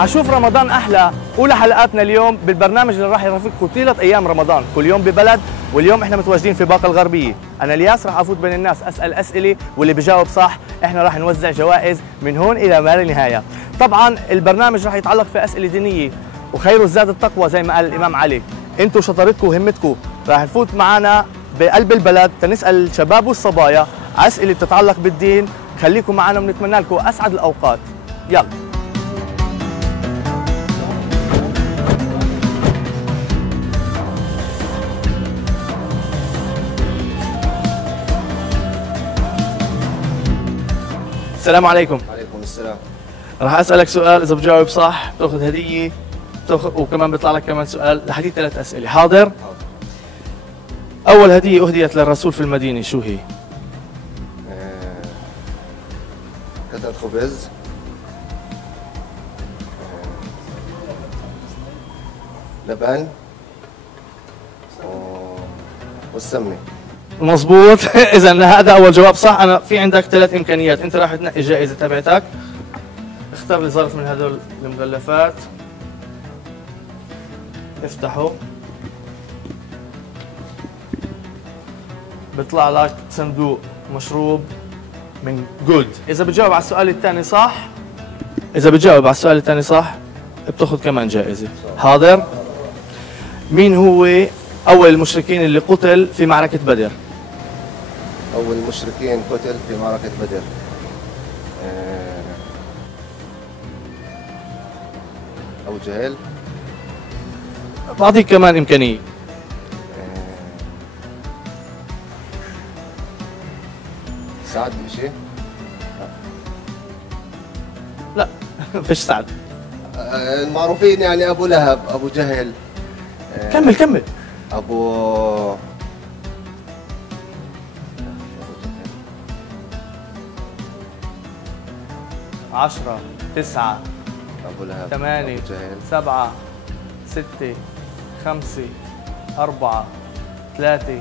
عشوف رمضان أحلى أولى حلقاتنا اليوم بالبرنامج اللي راح يرافقكم طيلة أيام رمضان، كل يوم ببلد، واليوم إحنا متواجدين في باقة الغربية. أنا الياس راح أفوت بين الناس أسأل أسئلة، واللي بجاوب صح إحنا راح نوزع جوائز من هون إلى ما لا نهاية. طبعاً البرنامج راح يتعلق في أسئلة دينية، وخير الزاد التقوى زي ما قال الإمام علي. أنتوا شطارتكم وهمتكم راح نفوت معنا بقلب البلد تنسأل الشباب والصبايا أسئلة بتتعلق بالدين. خليكم معنا ونتمنى لكم أسعد الأوقات. يلا. السلام عليكم. وعليكم السلام. راح اسالك سؤال، اذا بجاوب صح بتاخذ هديه، وكمان بيطلع لك كمان سؤال لحديد 3 اسئله. حاضر؟ اول هديه اهديت للرسول في المدينه شو هي؟ قطعة خبز، لبن والسمنة. مظبوط. اذا هذا اول جواب صح. انا في عندك 3 امكانيات، انت راح تنقي الجائزه تبعتك. اختار لي ظرف من هذول المغلفات، افتحه، بيطلع لك صندوق مشروب من جود. اذا بتجاوب على السؤال الثاني صح، بتاخذ كمان جائزه. حاضر؟ مين هو اول المشركين اللي قتل في معركه بدر؟ أول المشركين قتل في معركة بدر. أبو جهل. بعطيك كمان إمكانية. سعد بن شيء؟ لا. فيش سعد. المعروفين يعني أبو لهب، أبو جهل. كمل. أبو 10 9 أبو لهب 8 7 6 5 4 3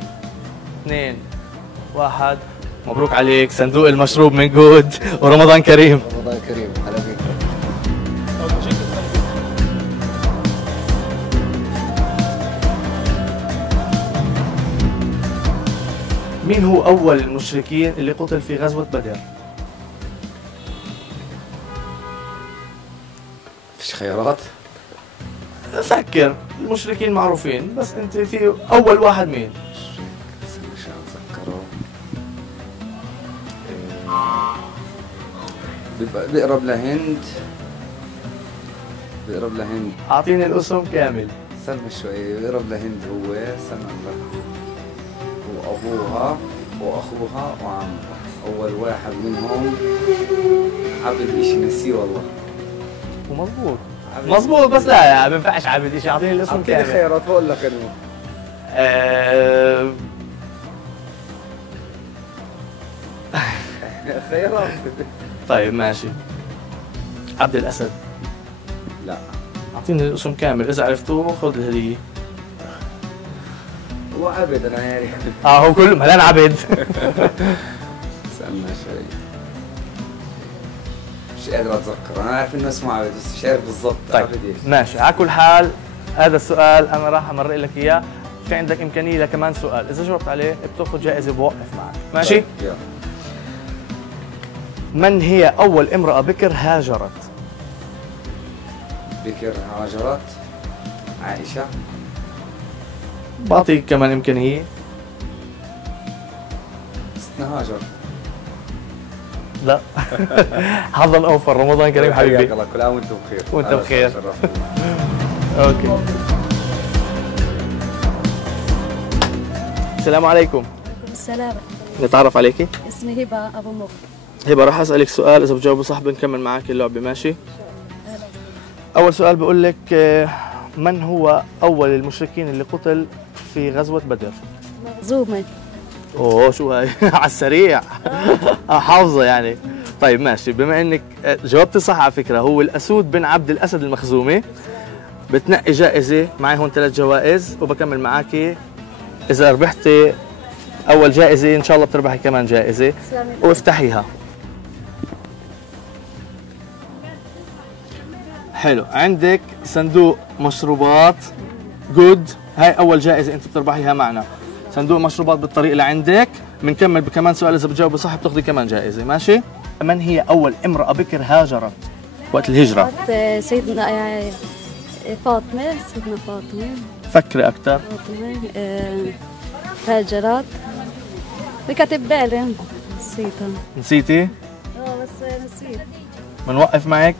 2 1. مبروك عليك، صندوق المشروب من جود، ورمضان كريم. رمضان كريم. هلا بيك. مين هو أول المشركين اللي قتل في غزوة بدر؟ فيش خيارات؟ فكر، المشركين معروفين بس انت في اول واحد مين؟ مش اتذكره. بيقرب لهند. اعطيني الاسم كامل. استنى شوي. بيقرب لهند هو. استنى لك. وابوها واخوها وعمها. اول واحد منهم عبد اشي نسيه والله. مظبوط بس لا ما بينفعش عبد اشي. اعطيني الاسم كامل. اعطيني خيارات بقول لك انا. خيارات. طيب ماشي. عبد الاسد. لا. اعطيني الاسم كامل، اذا عرفتوه خذ الهديه. هو عبد انا عارف. هو كله ملان عبد. استنى شوي. مش قادر اتذكر. انا عارف انه اسمه عبد بس مش عارف بالضبط. طيب عبد ايش؟ ماشي. على كل حال هذا السؤال انا راح امرق لك اياه. في عندك امكانيه لكمان سؤال، اذا جاوبت عليه بتاخذ جائزه بوقف معك. ماشي؟ طيب. يلا. من هي اول امراه بكر هاجرت؟ بكر هاجرت. عائشه. بعطيك كمان امكانيه. ستنا هاجر. لا. حظا اوفر. رمضان كريم حبيبي. الله كل عام وانتم بخير. وانت بخير. اوكي. السلام عليكم. وعليكم السلام. نتعرف عليكي؟ اسمي هبة أبو مغ. هبة، راح أسألك سؤال، إذا بتجاوبي صح بنكمل معك اللعبة. ماشي؟ أول سؤال بقول لك من هو أول المشركين اللي قتل في غزوة بدر؟ مخزومة. أوه شو هاي؟ على السريع. حافظة يعني. طيب ماشي، بما إنك جاوبتي صح على فكرة، هو الأسود بن عبد الأسد المخزومي. بتنقي جائزة، معي هون 3 جوائز وبكمل معاكي. إذا ربحتي أول جائزة إن شاء الله بتربحي كمان جائزة، وافتحيها. حلو، عندك صندوق مشروبات جود، هاي اول جائزه انت بتربحيها معنا. صندوق مشروبات بالطريق لعندك. بنكمل بكمان سؤال، اذا بتجاوبي صح بتاخذي كمان جائزه. ماشي؟ من هي اول امراه بكر هاجرت وقت الهجره؟ سيدنا فاطمة، سيدنا فاطمة. فكري اكثر. فاطمة هاجرت. بكتب بالي نسيتها. نسيتي؟ بس نسيت. بنوقف معك؟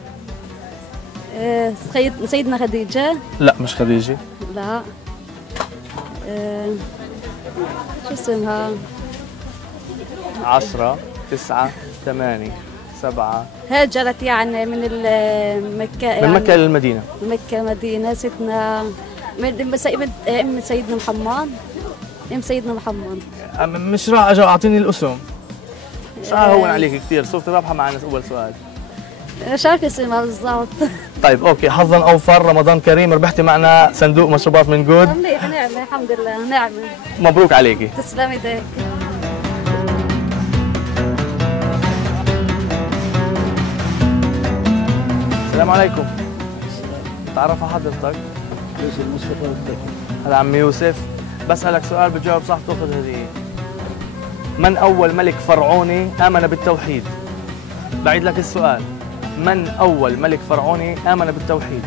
سيدنا خديجة. لا مش خديجه. لا. شو اسمها؟ 10 9 8 7 هاجرت يعني من مكة، يعني من مكة للمدينة. مكة مدينة. ستنا ام سيدنا محمد. ام سيدنا محمد. مش راح اجي اعطيني الاسم. مش راح اهون عليك كثير، صرتي رابحة معنا اول سؤال. مش عارفة اسمها بالضبط. طيب اوكي، حظا اوفر، رمضان كريم، ربحتي معنا صندوق مشروبات من جود. منيح، نعمة الحمد لله، نعمة. مبروك عليكي. تسلم ايديك. السلام عليكم. تعرف على حضرتك؟ يوسف مصطفى التكي. هلا عمي يوسف، بسألك سؤال بتجاوب صح تاخذ هدية. من أول ملك فرعوني آمن بالتوحيد؟ بعيد لك السؤال، من أول ملك فرعوني آمن بالتوحيد؟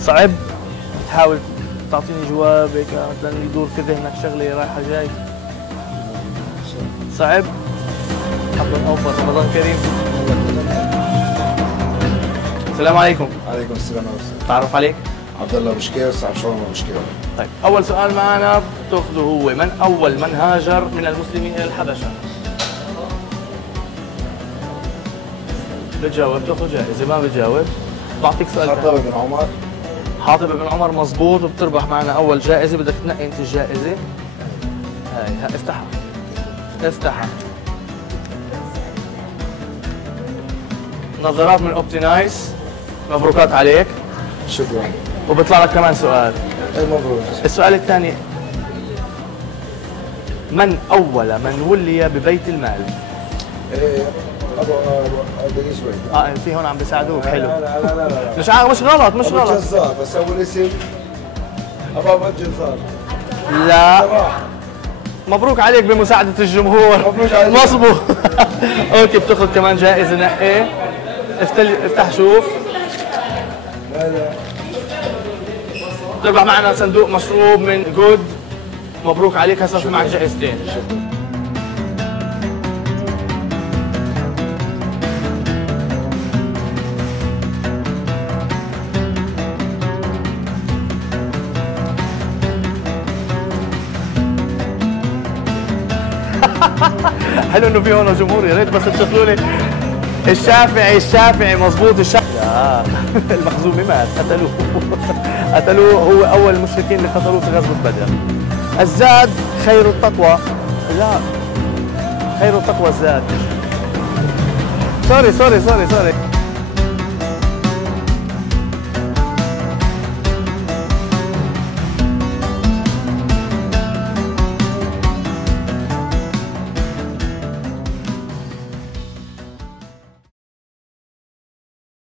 صعب؟ تحاول تعطيني جواب هيك مثلا يدور في ذهنك شغلة رايحة جاي. صعب؟ حظا أوفر، رمضان كريم. السلام عليكم. عليكم السلام ورحمة. تعرف عليك؟ عبد الله بشكير، صاحب شاورما بشكير. طيب أول سؤال معنا بتاخذه هو من أول من هاجر من المسلمين إلى الحبشة؟ بتجاوب تاخذ جائزة، ما بتجاوب بعطيك سؤال حطب ثاني. بن عمر. حاطب بن عمر مزبوط، وبتربح معنا أول جائزة. بدك تنقي أنت الجائزة. هاي افتحها افتحها. نظارات من اوبتينايس، مبروكات عليك. شكرا. وبيطلع لك كمان سؤال. اي مبروك. السؤال الثاني، من أول من ولي ببيت المال؟ ايه ابو دقيقة شوي. في هون عم بيساعدوك. حلو. لا لا لا لا لا. مش مش غلط، مش ابو غلط. جزار، بس اول اسم ابو جزار. لا صباح. مبروك عليك بمساعدة الجمهور. مبروك عليك. مظبوط. اوكي، بتاخذ كمان جائزة. نقي افتح شوف. لا لا. تربح معنا صندوق مشروب من جود. مبروك عليك، هسه في معك جائزتين. حلو انه في هون جمهور، يا ريت بس تشغلوا لي. الشافعي مظبوط. لا المخزومي مات، قتلوه هو اول المشركين اللي قتلوه في غزوه بدر. الزاد خير التقوى. لا خير التقوى الزاد. سوري